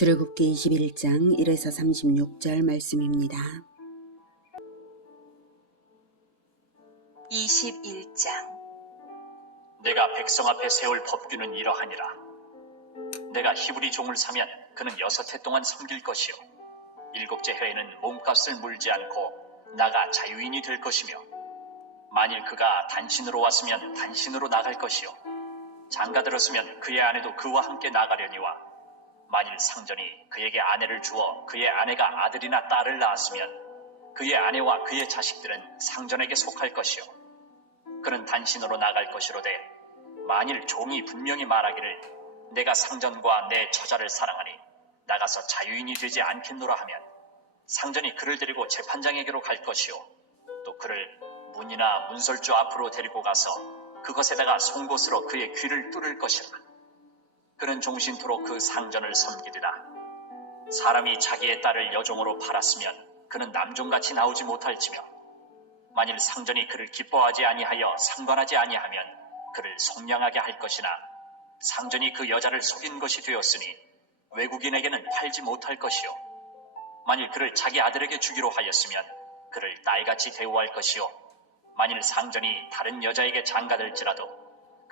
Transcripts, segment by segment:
출애굽기 21장 1에서 36절 말씀입니다. 21장. 내가 백성 앞에 세울 법규는 이러하니라. 내가 히브리 종을 사면 그는 6해 동안 섬길 것이요 7째 해에는 몸값을 물지 않고 나가 자유인이 될 것이며, 만일 그가 단신으로 왔으면 단신으로 나갈 것이요 장가들었으면 그의 아내도 그와 함께 나가려니와, 만일 상전이 그에게 아내를 주어 그의 아내가 아들이나 딸을 낳았으면 그의 아내와 그의 자식들은 상전에게 속할 것이요 그는 단신으로 나갈 것이로되, 만일 종이 분명히 말하기를 내가 상전과 내 처자를 사랑하니 나가서 자유인이 되지 않겠노라 하면, 상전이 그를 데리고 재판장에게로 갈 것이요 또 그를 문이나 문설주 앞으로 데리고 가서 그것에다가 송곳으로 그의 귀를 뚫을 것이라. 그는 종신토록 그 상전을 섬기리라. 사람이 자기의 딸을 여종으로 팔았으면 그는 남종같이 나오지 못할지며, 만일 상전이 그를 기뻐하지 아니하여 상관하지 아니하면 그를 속량하게 할 것이나, 상전이 그 여자를 속인 것이 되었으니 외국인에게는 팔지 못할 것이요 만일 그를 자기 아들에게 주기로 하였으면 그를 딸같이 대우할 것이요 만일 상전이 다른 여자에게 장가들지라도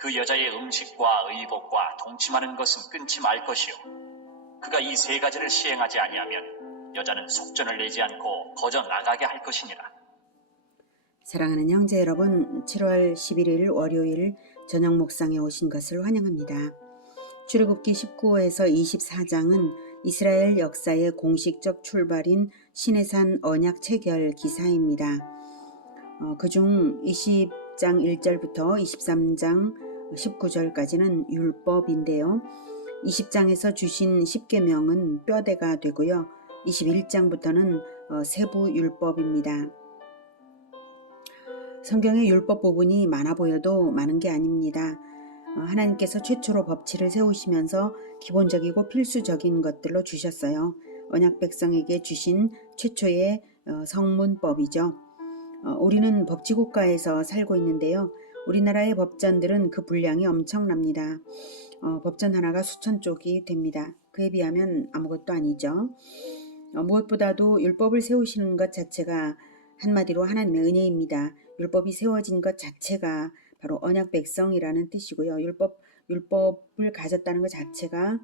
그 여자의 음식과 의복과 동침하는 것은 끊지 말 것이요 그가 이 3가지를 시행하지 아니하면 여자는 속전을 내지 않고 거저 나가게 할 것이니라. 사랑하는 형제 여러분, 7월 11일 월요일 저녁 묵상에 오신 것을 환영합니다. 출애굽기 19에서 24장은 이스라엘 역사의 공식적 출발인 시내산 언약 체결 기사입니다. 그중 20장 1절부터 23장 19절까지는 율법인데요. 20장에서 주신 10계명은 뼈대가 되고요. 21장부터는 세부 율법입니다. 성경의 율법 부분이 많아 보여도 많은 게 아닙니다. 하나님께서 최초로 법칙을 세우시면서 기본적이고 필수적인 것들로 주셨어요. 언약 백성에게 주신 최초의 성문법이죠. 우리는 법치국가에서 살고 있는데요. 우리나라의 법전들은 그 분량이 엄청납니다. 법전 하나가 수천 쪽이 됩니다. 그에 비하면 아무것도 아니죠. 무엇보다도 율법을 세우시는 것 자체가 한마디로 하나님의 은혜입니다. 율법이 세워진 것 자체가 바로 언약 백성이라는 뜻이고요. 율법을 가졌다는 것 자체가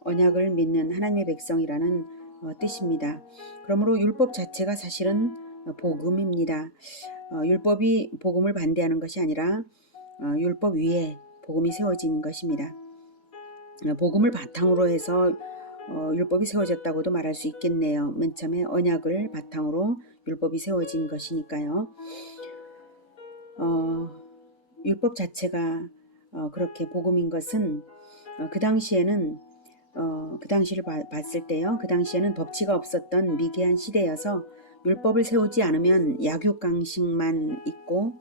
언약을 믿는 하나님의 백성이라는 뜻입니다. 그러므로 율법 자체가 사실은 복음입니다. 율법이 복음을 반대하는 것이 아니라 율법 위에 복음이 세워진 것입니다. 복음을 바탕으로 해서 율법이 세워졌다고도 말할 수 있겠네요. 맨 처음에 언약을 바탕으로 율법이 세워진 것이니까요. 율법 자체가 그렇게 복음인 것은 그 당시에는 그 당시를 봤을 때요. 그 당시에는 법치가 없었던 미개한 시대여서 율법을 세우지 않으면 약육강식만 있고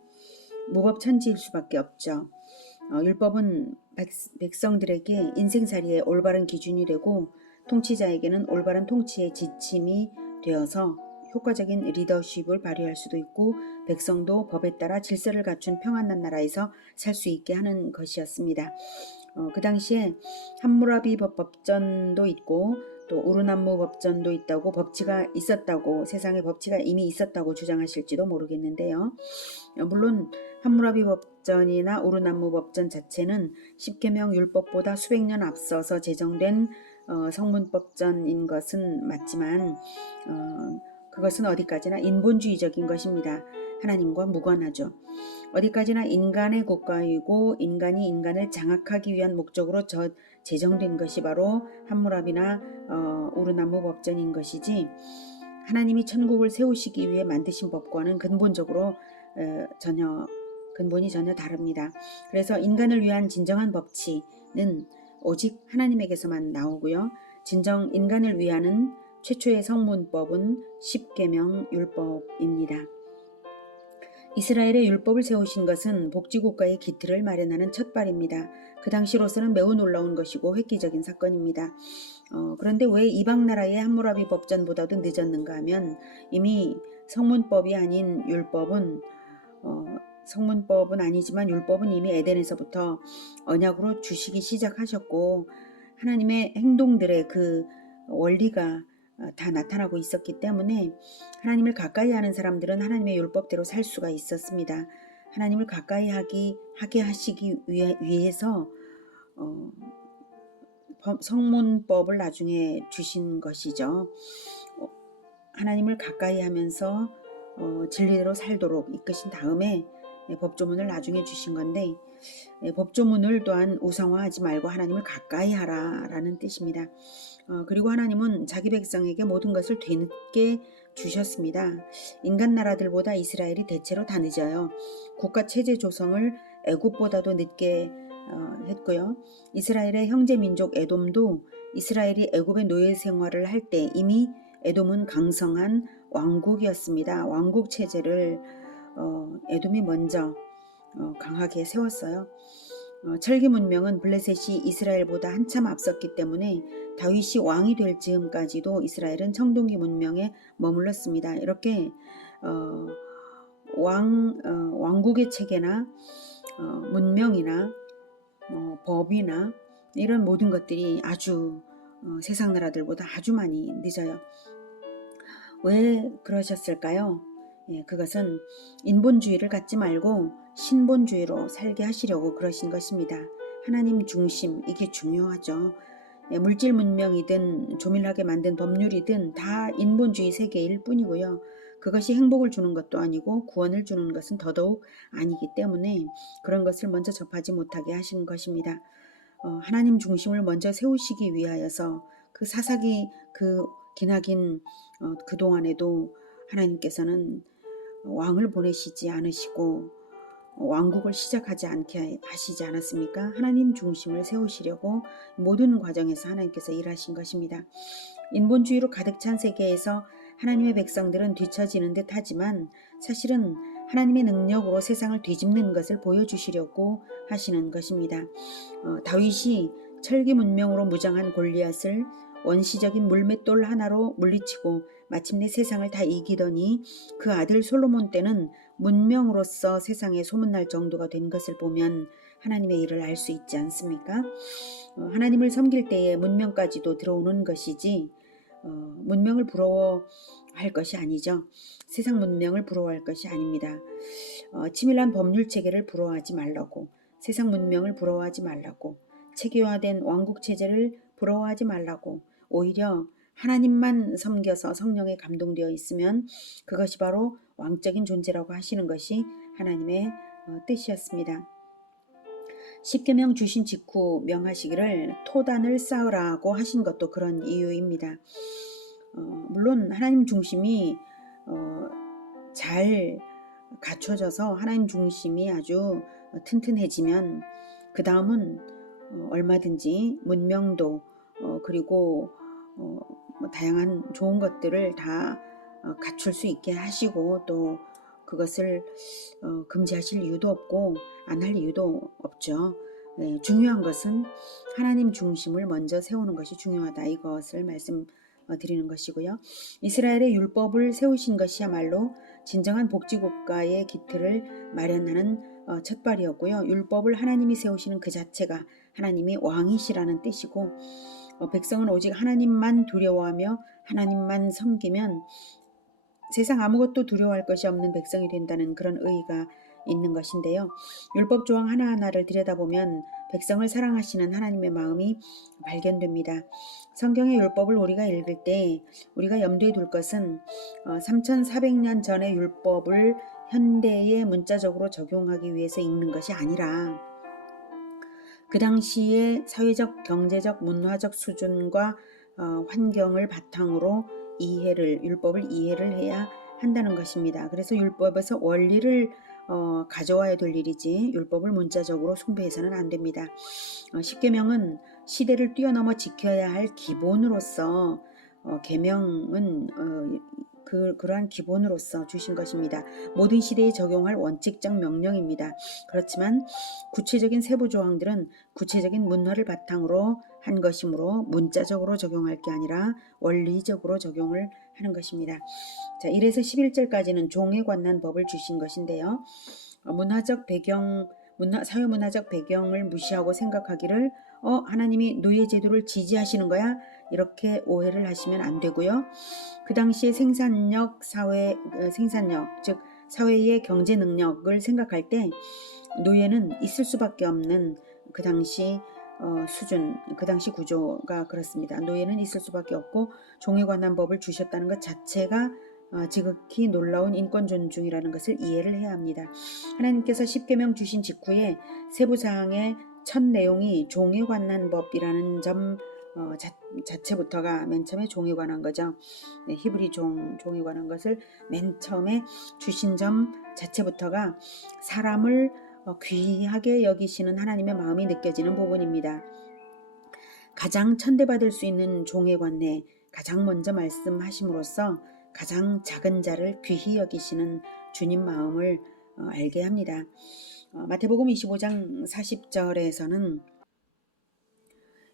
무법천지일 수밖에 없죠. 율법은 백성들에게 인생살이의 올바른 기준이 되고 통치자에게는 올바른 통치의 지침이 되어서 효과적인 리더십을 발휘할 수도 있고 백성도 법에 따라 질서를 갖춘 평안한 나라에서 살 수 있게 하는 것이었습니다. 그 당시에 함무라비 법전도 있고 또 우르남무 법전도 있다고, 법치가 있었다고, 세상에 법치가 이미 있었다고 주장하실지도 모르겠는데요. 물론 함무라비 법전이나 우르남무 법전 자체는 10계명 율법보다 수백 년 앞서서 제정된 성문법전인 것은 맞지만 그것은 어디까지나 인본주의적인 것입니다. 하나님과 무관하죠. 어디까지나 인간의 국가이고 인간이 인간을 장악하기 위한 목적으로 제정된 것이 바로 함무라비나 우르남무 법전인 것이지, 하나님이 천국을 세우시기 위해 만드신 법과는 근본적으로 근본이 전혀 다릅니다. 그래서 인간을 위한 진정한 법치는 오직 하나님에게서만 나오고요. 진정 인간을 위하는 최초의 성문법은 10계명 율법입니다. 이스라엘의 율법을 세우신 것은 복지국가의 기틀을 마련하는 첫발입니다. 그 당시로서는 매우 놀라운 것이고 획기적인 사건입니다. 그런데 왜 이방 나라의 함무라비 법전보다도 늦었는가 하면, 이미 성문법이 아닌 율법은 성문법은 아니지만 율법은 이미 에덴에서부터 언약으로 주시기 시작하셨고, 하나님의 행동들의 그 원리가 다 나타나고 있었기 때문에 하나님을 가까이 하는 사람들은 하나님의 율법대로 살 수가 있었습니다. 하나님을 가까이 하게 하시기 위해서 성문법을 나중에 주신 것이죠. 하나님을 가까이 하면서 진리대로 살도록 이끄신 다음에 법조문을 나중에 주신 건데, 법조문을 또한 우상화하지 말고 하나님을 가까이 하라라는 뜻입니다. 그리고 하나님은 자기 백성에게 모든 것을 뒤늦게 주셨습니다. 인간 나라들보다 이스라엘이 대체로 다 늦어요. 국가 체제 조성을 애굽보다도 늦게 했고요. 이스라엘의 형제 민족 에돔도 이스라엘이 애굽의 노예 생활을 할 때 이미 에돔은 강성한 왕국이었습니다. 왕국 체제를 에돔이 먼저 강하게 세웠어요. 철기 문명은 블레셋이 이스라엘보다 한참 앞섰기 때문에 다윗이 왕이 될 즈음까지도 이스라엘은 청동기 문명에 머물렀습니다. 이렇게 왕국의 체계나 문명이나 법이나 이런 모든 것들이 아주 세상 나라들보다 아주 많이 늦어요. 왜 그러셨을까요? 그것은 인본주의를 갖지 말고 신본주의로 살게 하시려고 그러신 것입니다. 하나님 중심, 이게 중요하죠. 물질 문명이든 조밀하게 만든 법률이든 다 인본주의 세계일 뿐이고요. 그것이 행복을 주는 것도 아니고 구원을 주는 것은 더더욱 아니기 때문에 그런 것을 먼저 접하지 못하게 하신 것입니다. 하나님 중심을 먼저 세우시기 위하여서 그 사사기 그 기나긴 그동안에도 하나님께서는 왕을 보내시지 않으시고 왕국을 시작하지 않게 하시지 않았습니까? 하나님 중심을 세우시려고 모든 과정에서 하나님께서 일하신 것입니다. 인본주의로 가득 찬 세계에서 하나님의 백성들은 뒤처지는 듯 하지만 사실은 하나님의 능력으로 세상을 뒤집는 것을 보여주시려고 하시는 것입니다. 다윗이 철기 문명으로 무장한 골리앗을 원시적인 물맷돌 하나로 물리치고 마침내 세상을 다 이기더니 그 아들 솔로몬 때는 문명으로서 세상에 소문날 정도가 된 것을 보면 하나님의 일을 알 수 있지 않습니까? 하나님을 섬길 때에 문명까지도 들어오는 것이지 문명을 부러워할 것이 아니죠. 세상 문명을 부러워할 것이 아닙니다. 치밀한 법률 체계를 부러워하지 말라고, 세상 문명을 부러워하지 말라고, 체계화된 왕국 체제를 부러워하지 말라고, 오히려 하나님만 섬겨서 성령에 감동되어 있으면 그것이 바로 왕적인 존재라고 하시는 것이 하나님의 뜻이었습니다. 십계명 주신 직후 명하시기를 토단을 쌓으라고 하신 것도 그런 이유입니다. 물론 하나님 중심이 잘 갖춰져서 하나님 중심이 아주 튼튼해지면 그 다음은 얼마든지 문명도 그리고 다양한 좋은 것들을 다 갖출 수 있게 하시고 또 그것을 금지하실 이유도 없고 안 할 이유도 없죠. 중요한 것은 하나님 중심을 먼저 세우는 것이 중요하다. 이것을 말씀드리는 것이고요. 이스라엘의 율법을 세우신 것이야말로 진정한 복지국가의 기틀을 마련하는 첫발이었고요. 율법을 하나님이 세우시는 그 자체가 하나님이 왕이시라는 뜻이고 백성은 오직 하나님만 두려워하며 하나님만 섬기면 세상 아무것도 두려워할 것이 없는 백성이 된다는 그런 의의가 있는 것인데요. 율법 조항 하나하나를 들여다보면 백성을 사랑하시는 하나님의 마음이 발견됩니다. 성경의 율법을 우리가 읽을 때 우리가 염두에 둘 것은 3400년 전의 율법을 현대에 문자적으로 적용하기 위해서 읽는 것이 아니라 그 당시의 사회적, 경제적, 문화적 수준과 환경을 바탕으로 율법을 이해를 해야 한다는 것입니다. 그래서 율법에서 원리를 가져와야 될 일이지 율법을 문자적으로 숭배해서는 안 됩니다. 십계명은 시대를 뛰어넘어 지켜야 할 기본으로서 계명은 그러한 기본으로서 주신 것입니다. 모든 시대에 적용할 원칙적 명령입니다. 그렇지만 구체적인 세부 조항들은 구체적인 문화를 바탕으로 한 것이므로 문자적으로 적용할 게 아니라 원리적으로 적용을 하는 것입니다. 자, 1에서 11절까지는 종에 관한 법을 주신 것인데요. 문화적 배경, 사회 문화적 배경을 무시하고 생각하기를 하나님이 노예 제도를 지지하시는 거야? 이렇게 오해를 하시면 안 되고요. 그 당시에 생산력, 즉 사회의 경제 능력을 생각할 때 노예는 있을 수밖에 없는 그 당시 수준, 그 당시 구조가 그렇습니다. 노예는 있을 수밖에 없고 종에 관한 법을 주셨다는 것 자체가 지극히 놀라운 인권 존중이라는 것을 이해를 해야 합니다. 하나님께서 십계명 주신 직후에 세부사항의 첫 내용이 종에 관한 법이라는 점 자체부터가 맨 처음에 종에 관한 거죠. 네, 히브리 종에 관한 것을 맨 처음에 주신 점 자체부터가 사람을 귀하게 여기시는 하나님의 마음이 느껴지는 부분입니다. 가장 천대받을 수 있는 종의 관내 가장 먼저 말씀하심으로써 가장 작은 자를 귀히 여기시는 주님 마음을 알게 합니다. 마태복음 25장 40절에서는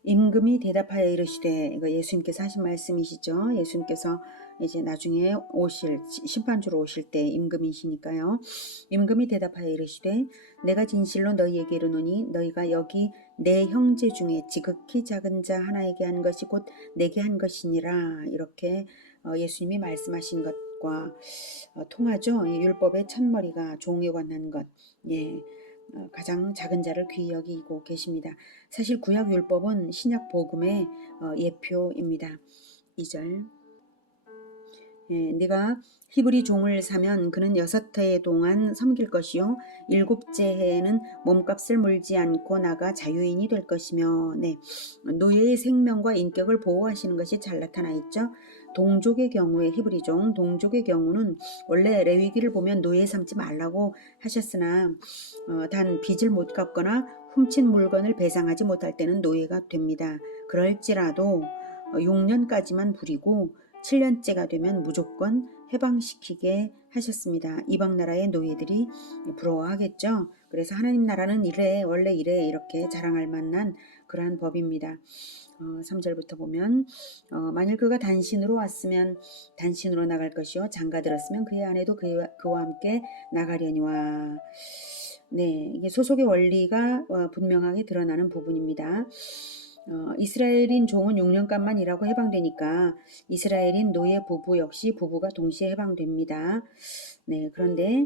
임금이 대답하여 이르시되, 이거 예수님께서 하신 말씀이시죠. 예수님께서 이제 나중에 심판주로 오실 때 임금이시니까요. 임금이 대답하여 이르시되 내가 진실로 너희에게 이르노니 너희가 여기 내 형제 중에 지극히 작은 자 하나에게 한 것이 곧 내게 한 것이니라. 이렇게 예수님이 말씀하신 것과 통하죠. 율법의 첫머리가 종에 관한 것. 예. 가장 작은 자를 귀히 여기고 계십니다. 사실 구약 율법은 신약 복음의 예표입니다. 2절 네가 히브리 종을 사면 그는 6해 동안 섬길 것이요 7째 해에는 몸값을 물지 않고 나가 자유인이 될 것이며 노예의 생명과 인격을 보호하시는 것이 잘 나타나 있죠. 동족의 경우에 히브리종 동족의 경우는 원래 레위기를 보면 노예 삼지 말라고 하셨으나 단 빚을 못 갚거나 훔친 물건을 배상하지 못할 때는 노예가 됩니다. 그럴지라도 6년까지만 부리고 7년째가 되면 무조건 해방시키게 하셨습니다. 이방 나라의 노예들이 부러워하겠죠. 그래서 하나님 나라는 이래 원래 이래 이렇게 자랑할 만한 그러한 법입니다. 3절부터 보면 만일 그가 단신으로 왔으면 단신으로 나갈 것이요 장가 들었으면 그의 아내도 그와 함께 나가려니와. 이게 소속의 원리가 분명하게 드러나는 부분입니다. 이스라엘인 종은 6년간만 일하고 해방되니까 이스라엘인 노예 부부 역시 부부가 동시에 해방됩니다. 그런데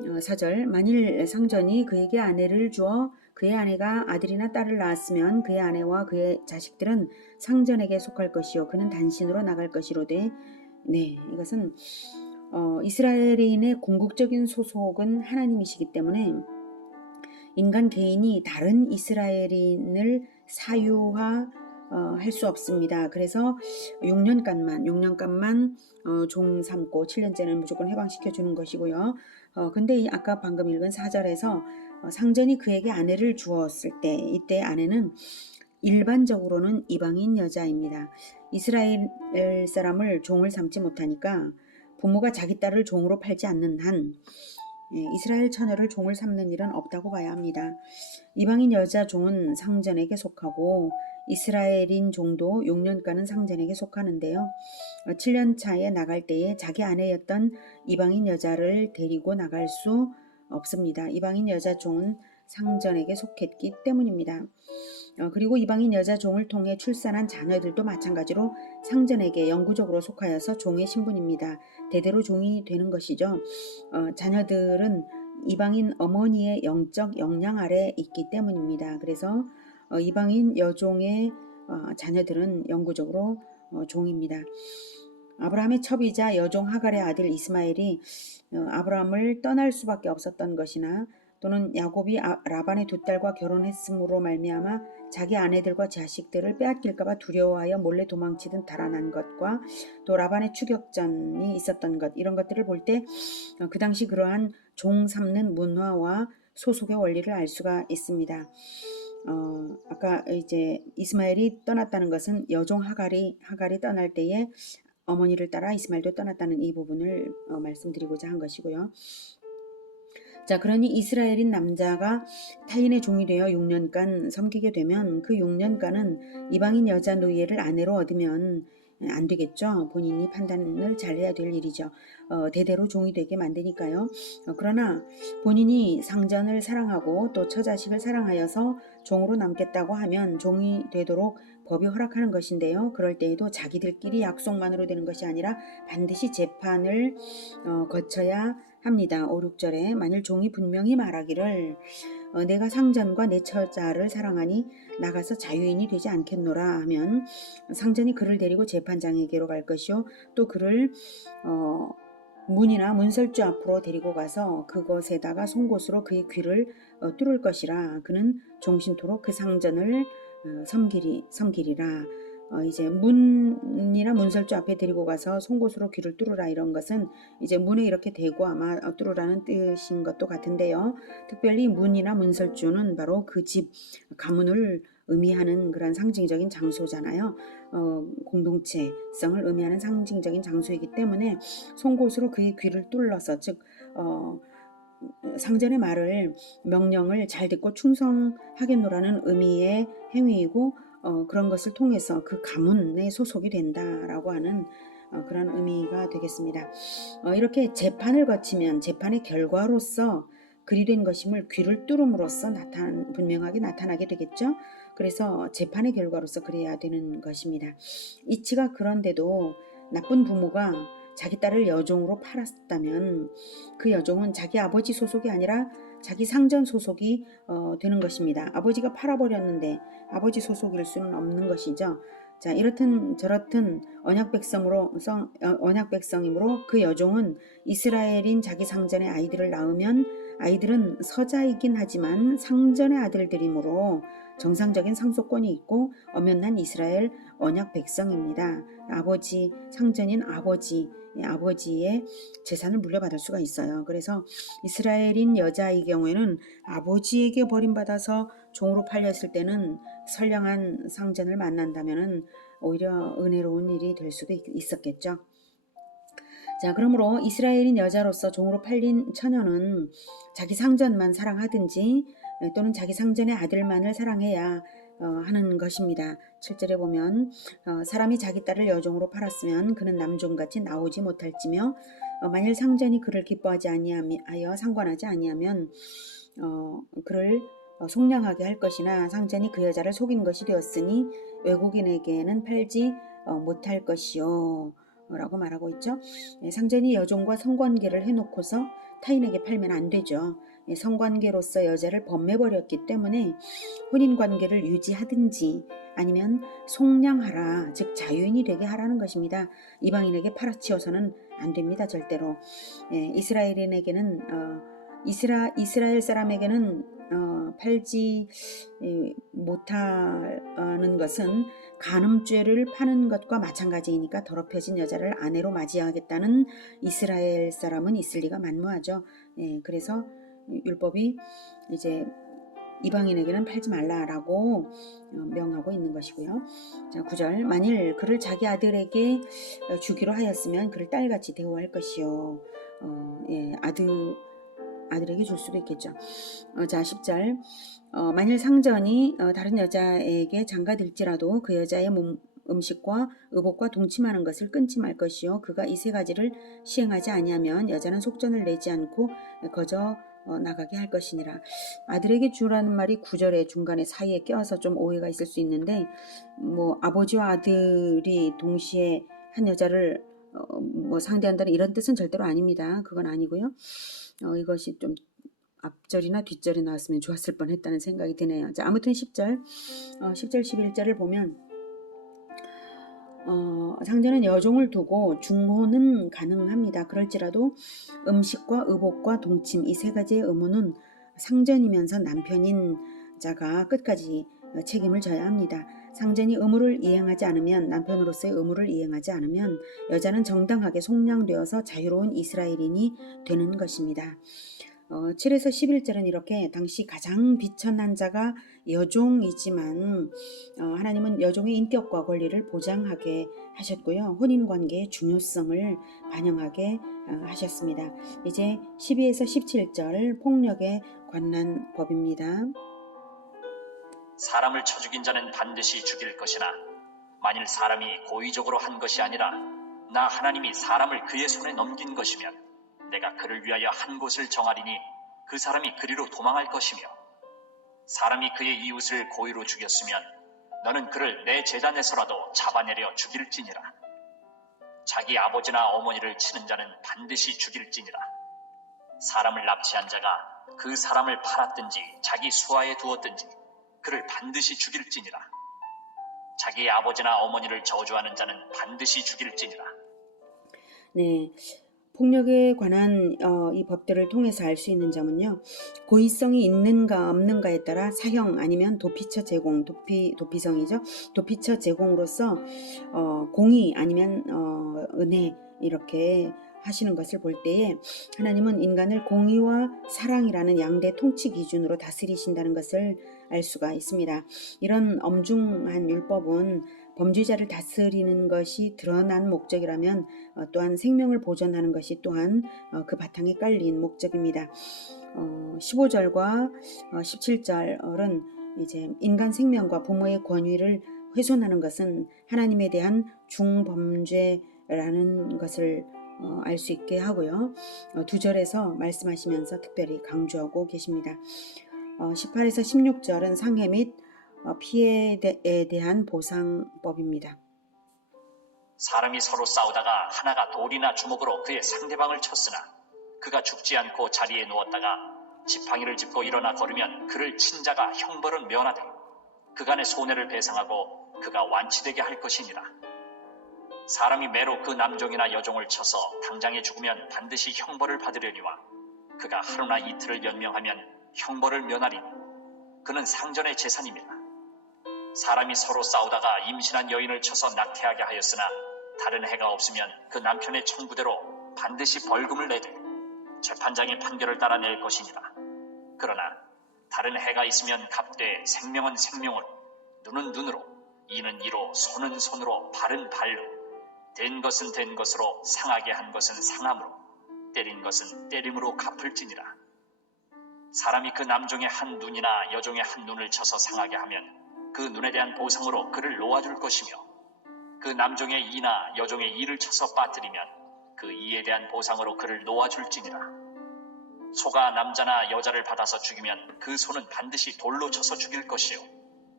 4절 만일 상전이 그에게 아내를 주어 그의 아내가 아들이나 딸을 낳았으면 그의 아내와 그의 자식들은 상전에게 속할 것이요 그는 단신으로 나갈 것이로되. 이것은 이스라엘인의 궁극적인 소속은 하나님이시기 때문에 인간 개인이 다른 이스라엘인을 사유화할 수 없습니다. 그래서 6년간만 종 삼고 7년째는 무조건 해방시켜 주는 것이고요. 근데 아까 방금 읽은 4절에서 상전이 그에게 아내를 주었을 때 이때 아내는 일반적으로는 이방인 여자입니다. 이스라엘 사람을 종을 삼지 못하니까 부모가 자기 딸을 종으로 팔지 않는 한 이스라엘 처녀를 종을 삼는 일은 없다고 봐야 합니다. 이방인 여자 종은 상전에게 속하고 이스라엘인 종도 6년간은 상전에게 속하는데요. 7년 차에 나갈 때에 자기 아내였던 이방인 여자를 데리고 나갈 수 없습니다. 이방인 여자 종은 상전에게 속했기 때문입니다. 그리고 이방인 여자 종을 통해 출산한 자녀들도 마찬가지로 상전에게 영구적으로 속하여서 종의 신분입니다. 대대로 종이 되는 것이죠. 자녀들은 이방인 어머니의 영적 역량 아래 있기 때문입니다. 그래서 이방인 여종의 자녀들은 영구적으로 종입니다. 아브라함의 첩이자 여종 하갈의 아들 이스마엘이 아브라함을 떠날 수밖에 없었던 것이나 또는 야곱이 라반의 두 딸과 결혼했으므로 말미암아 자기 아내들과 자식들을 빼앗길까봐 두려워하여 몰래 도망치듯 달아난 것과 또 라반의 추격전이 있었던 것 이런 것들을 볼 때 그 당시 그러한 종 삼는 문화와 소속의 원리를 알 수가 있습니다. 아까 이제 이스마엘이 떠났다는 것은 여종 하갈이 떠날 때에 어머니를 따라 이스마엘도 떠났다는 이 부분을 말씀드리고자 한 것이고요. 자, 그러니 이스라엘인 남자가 타인의 종이 되어 6년간 섬기게 되면 그 6년간은 이방인 여자 노예를 아내로 얻으면 안 되겠죠. 본인이 판단을 잘해야 될 일이죠. 대대로 종이 되게 만드니까요. 그러나 본인이 상전을 사랑하고 또 처자식을 사랑하여서 종으로 남겠다고 하면 종이 되도록 법이 허락하는 것인데요. 그럴 때에도 자기들끼리 약속만으로 되는 것이 아니라 반드시 재판을 거쳐야 합니다. 5, 6절에 만일 종이 분명히 말하기를 내가 상전과 내 처자를 사랑하니 나가서 자유인이 되지 않겠노라 하면 상전이 그를 데리고 재판장에게로 갈 것이요 또 그를 문이나 문설주 앞으로 데리고 가서 그것에다가 송곳으로 그의 귀를 뚫을 것이라. 그는 종신토록 그 상전을 섬기리라. 이제 문이나 문설주 앞에 데리고 가서 송곳으로 귀를 뚫으라, 이런 것은 이제 문에 이렇게 대고 아마 뚫으라는 뜻인 것도 같은데요. 특별히 문이나 문설주는 바로 그 집 가문을 의미하는 그런 상징적인 장소잖아요. 공동체성을 의미하는 상징적인 장소이기 때문에 송곳으로 그의 귀를 뚫러서, 즉 상전의 말을, 명령을 잘 듣고 충성하겠노라는 의미의 행위이고 그런 것을 통해서 그 가문에 소속이 된다라고 하는 그런 의미가 되겠습니다. 이렇게 재판을 거치면 재판의 결과로서 그리 된 것임을 귀를 뚫음으로써 분명하게 나타나게 되겠죠. 그래서 재판의 결과로서 그래야 되는 것입니다. 이치가 그런데도 나쁜 부모가 자기 딸을 여종으로 팔았다면 그 여종은 자기 아버지 소속이 아니라 자기 상전 소속이 되는 것입니다. 아버지가 팔아버렸는데 아버지 소속일 수는 없는 것이죠. 자, 이렇든 저렇든 언약 백성이므로 그 여종은 이스라엘인 자기 상전의 아이들을 낳으면 아이들은 서자이긴 하지만 상전의 아들들이므로 정상적인 상속권이 있고 엄연한 이스라엘 언약 백성입니다. 상전인 아버지의 재산을 물려받을 수가 있어요. 그래서 이스라엘인 여자의 경우에는 아버지에게 버림받아서 종으로 팔렸을 때는 선량한 상전을 만난다면 오히려 은혜로운 일이 될 수도 있었겠죠. 자, 그러므로 이스라엘인 여자로서 종으로 팔린 처녀는 자기 상전만 사랑하든지 또는 자기 상전의 아들만을 사랑해야 하는 것입니다. 7절에 보면 사람이 자기 딸을 여종으로 팔았으면 그는 남종같이 나오지 못할지며 만일 상전이 그를 기뻐하지 아니하여 상관하지 아니하면 그를 속량하게 할 것이나 상전이 그 여자를 속인 것이 되었으니 외국인에게는 팔지 못할 것이요 라고 말하고 있죠. 상전이 여종과 성관계를 해놓고서 타인에게 팔면 안 되죠. 성관계로서 여자를 범매버렸기 때문에 혼인관계를 유지하든지 아니면 속량하라, 즉 자유인이 되게 하라는 것입니다. 이방인에게 팔아치워서는 안 됩니다. 절대로. 이스라엘인에게는 이스라엘 사람에게는 팔지 못하는 것은 간음죄를 파는 것과 마찬가지이니까 더럽혀진 여자를 아내로 맞이하겠다는 이스라엘 사람은 있을 리가 만무하죠. 그래서 율법이 이제 이방인에게는 팔지 말라라고 명하고 있는 것이고요. 자, 9절 만일 그를 자기 아들에게 주기로 하였으면 그를 딸같이 대우할 것이요. 아들에게 줄 수도 있겠죠. 자, 10절 만일 상전이 다른 여자에게 장가들지라도 그 여자의 음식과 의복과 동침하는 것을 끊지 말 것이요 그가 이 세 가지를 시행하지 아니하면 여자는 속전을 내지 않고 거저 나가게 할 것이니라. 아들에게 주라는 말이 9절의 중간에 사이에 껴서 좀 오해가 있을 수 있는데 아버지와 아들이 동시에 한 여자를 상대한다는 이런 뜻은 절대로 아닙니다. 그건 아니고요. 이것이 좀 앞절이나 뒷절에 나왔으면 좋았을 뻔했다는 생각이 드네요. 자, 아무튼 10절 11절을 보면 상전은 여종을 두고 중혼은 가능합니다. 그럴지라도 음식과 의복과 동침 이 세 가지의 의무는 상전이면서 남편인 자가 끝까지 책임을 져야 합니다. 상전이 의무를 이행하지 않으면, 남편으로서의 의무를 이행하지 않으면 여자는 정당하게 속량되어서 자유로운 이스라엘인이 되는 것입니다. 7에서 11절은 이렇게 당시 가장 비천한 자가 여종이지만 하나님은 여종의 인격과 권리를 보장하게 하셨고요. 혼인관계의 중요성을 반영하게 하셨습니다. 이제 12에서 17절 폭력에 관한 법입니다. 사람을 쳐 죽인 자는 반드시 죽일 것이나 만일 사람이 고의적으로 한 것이 아니라 나 하나님이 사람을 그의 손에 넘긴 것이면 내가 그를 위하여 한 곳을 정하리니 그 사람이 그리로 도망할 것이며 사람이 그의 이웃을 고의로 죽였으면 너는 그를 내 제단에서라도 잡아내려 죽일지니라. 자기 아버지나 어머니를 치는 자는 반드시 죽일지니라. 사람을 납치한 자가 그 사람을 팔았든지 자기 수하에 두었든지 그를 반드시 죽일지니라. 자기 아버지나 어머니를 저주하는 자는 반드시 죽일지니라. 네, 폭력에 관한 이 법들을 통해서 알 수 있는 점은요. 고의성이 있는가 없는가에 따라 사형 아니면 도피처 제공, 도피성이죠. 도피처 제공으로서 공의 아니면 은혜 이렇게 하시는 것을 볼 때에 하나님은 인간을 공의와 사랑이라는 양대 통치 기준으로 다스리신다는 것을 알 수가 있습니다. 이런 엄중한 율법은 범죄자를 다스리는 것이 드러난 목적이라면 또한 생명을 보존하는 것이 또한 그 바탕에 깔린 목적입니다. 15절과 17절은 이제 인간 생명과 부모의 권위를 훼손하는 것은 하나님에 대한 중범죄라는 것을 알 수 있게 하고요. 2절에서 말씀하시면서 특별히 강조하고 계십니다. 18에서 16절은 상해 및 피해에 대한 보상법입니다. 사람이 서로 싸우다가 하나가 돌이나 주먹으로 그의 상대방을 쳤으나 그가 죽지 않고 자리에 누웠다가 지팡이를 짚고 일어나 걸으면 그를 친 자가 형벌은 면하되 그간의 손해를 배상하고 그가 완치되게 할 것이니라. 사람이 매로 그 남종이나 여종을 쳐서 당장에 죽으면 반드시 형벌을 받으려니와 그가 하루나 이틀을 연명하면 형벌을 면하리니 그는 상전의 재산입니다. 사람이 서로 싸우다가 임신한 여인을 쳐서 낙태하게 하였으나 다른 해가 없으면 그 남편의 청구대로 반드시 벌금을 내되 재판장의 판결을 따라 낼 것이니라. 그러나 다른 해가 있으면 갚되 생명은 생명으로 눈은 눈으로 이는 이로 손은 손으로 발은 발로 된 것은 된 것으로 상하게 한 것은 상함으로 때린 것은 때림으로 갚을지니라. 사람이 그 남종의 한 눈이나 여종의 한 눈을 쳐서 상하게 하면 그 눈에 대한 보상으로 그를 놓아줄 것이며 그 남종의 이나 여종의 이를 쳐서 빠뜨리면 그 이에 대한 보상으로 그를 놓아줄지니라. 소가 남자나 여자를 받아서 죽이면 그 소는 반드시 돌로 쳐서 죽일 것이요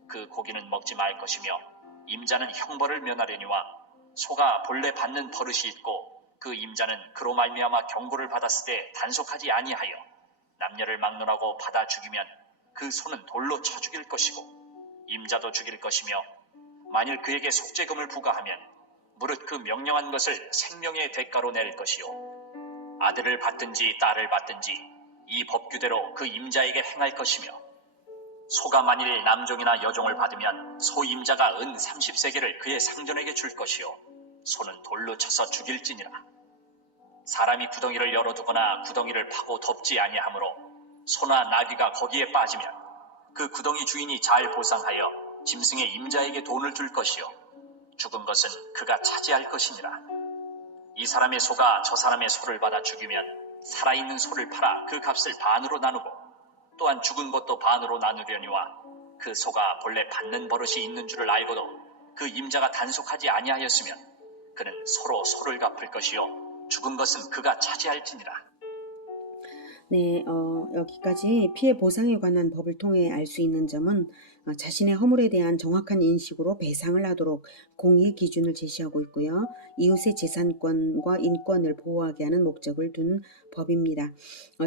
그 고기는 먹지 말 것이며 임자는 형벌을 면하려니와 소가 본래 받는 버릇이 있고 그 임자는 그로 말미암아 경고를 받았을 때 단속하지 아니하여 남녀를 막론하고 받아 죽이면 그 소는 돌로 쳐 죽일 것이고 임자도 죽일 것이며 만일 그에게 속죄금을 부과하면 무릇 그 명령한 것을 생명의 대가로 낼 것이요 아들을 받든지 딸을 받든지 이 법규대로 그 임자에게 행할 것이며 소가 만일 남종이나 여종을 받으면 소 임자가 은 30세겔을 그의 상전에게 줄 것이요 소는 돌로 쳐서 죽일지니라. 사람이 구덩이를 열어두거나 구덩이를 파고 덮지 아니하므로 소나 나귀가 거기에 빠지면 그 구덩이 주인이 잘 보상하여 짐승의 임자에게 돈을 줄 것이요 죽은 것은 그가 차지할 것이니라. 이 사람의 소가 저 사람의 소를 받아 죽이면 살아있는 소를 팔아 그 값을 반으로 나누고 또한 죽은 것도 반으로 나누려니와 그 소가 본래 받는 버릇이 있는 줄을 알고도 그 임자가 단속하지 아니하였으면 그는 서로 소를 갚을 것이요 죽은 것은 그가 차지할지니라. 네, 여기까지 피해 보상에 관한 법을 통해 알 수 있는 점은 자신의 허물에 대한 정확한 인식으로 배상을 하도록 공의의 기준을 제시하고 있고요. 이웃의 재산권과 인권을 보호하게 하는 목적을 둔 법입니다.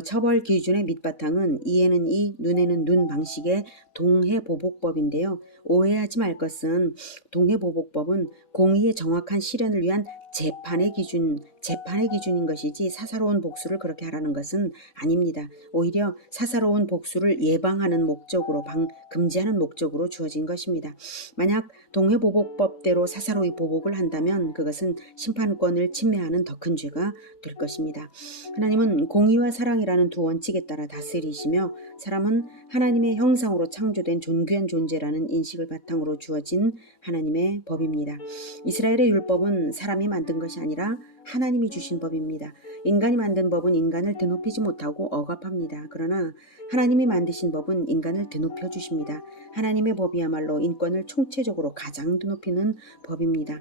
처벌 기준의 밑바탕은 이에는 이, 눈에는 눈 방식의 동해보복법인데요. 오해하지 말 것은 동해보복법은 공의의 정확한 실현을 위한 재판의 기준인 것이지 사사로운 복수를 그렇게 하라는 것은 아닙니다. 오히려 사사로운 복수를 예방하는 목적으로 금지하는 목적으로 주어진 것입니다. 만약 동해보복법대로 사사로이 보복을 한다면 그것은 심판권을 침해하는 더 큰 죄가 될 것입니다. 하나님은 공의와 사랑이라는 두 원칙에 따라 다스리시며 사람은 하나님의 형상으로 창조된 존귀한 존재라는 인식을 바탕으로 주어진 하나님의 법입니다. 이스라엘의 율법은 사람이 만든 것이 아니라 하나님이 주신 법입니다. 인간이 만든 법은 인간을 드높이지 못하고 억압합니다. 그러나 하나님이 만드신 법은 인간을 드높여 주십니다. 하나님의 법이야말로 인권을 총체적으로 가장 드높이는 법입니다.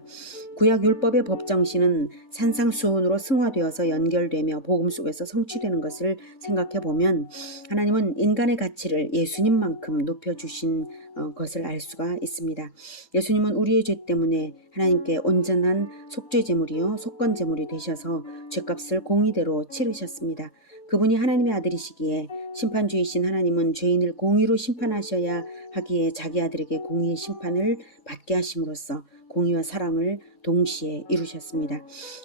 구약 율법의 법 정신은 산상수훈으로 승화되어서 연결되며 복음 속에서 성취되는 것을 생각해 보면 하나님은 인간의 가치를 예수님만큼 높여주신 것을 알 수가 있습니다. 예수님은 우리의 죄 때문에 하나님께 온전한 속죄 제물이요 속건 제물이 되셔서 죄값을 공의대로 치르셨습니다. 그분이 하나님의 아들이시기에 심판주이신 하나님은 죄인을 공의로 심판하셔야 하기에 자기 아들에게 공의의 심판을 받게 하심으로써 공의와 사랑을 동시에 이루셨습니다.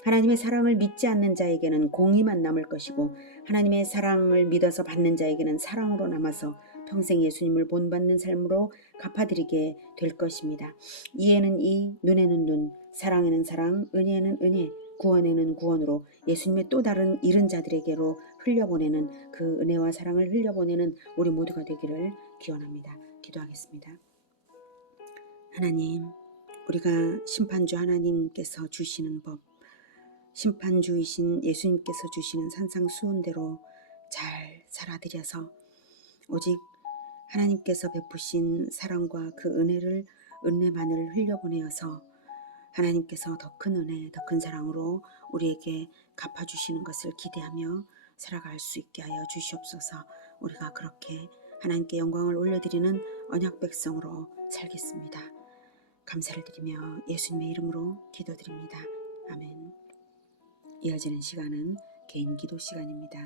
하나님의 사랑을 믿지 않는 자에게는 공의만 남을 것이고 하나님의 사랑을 믿어서 받는 자에게는 사랑으로 남아서 평생 예수님을 본받는 삶으로 갚아드리게 될 것입니다. 이에는 이, 눈에는 눈, 사랑에는 사랑, 은혜에는 은혜, 구원에는 구원으로 예수님의 또 다른 잃은 자들에게로 흘려보내는 그 은혜와 사랑을 흘려보내는 우리 모두가 되기를 기원합니다. 기도하겠습니다. 하나님, 우리가 심판주 하나님께서 주시는 법, 심판주이신 예수님께서 주시는 산상수훈대로 잘 살아드려서 오직 하나님께서 베푸신 사랑과 그 은혜만을 흘려보내어서 하나님께서 더 큰 은혜, 더 큰 사랑으로 우리에게 갚아주시는 것을 기대하며 살아갈 수 있게 하여 주시옵소서. 우리가 그렇게 하나님께 영광을 올려드리는 언약 백성으로 살겠습니다. 감사를 드리며 예수님의 이름으로 기도드립니다. 아멘. 이어지는 시간은 개인 기도 시간입니다.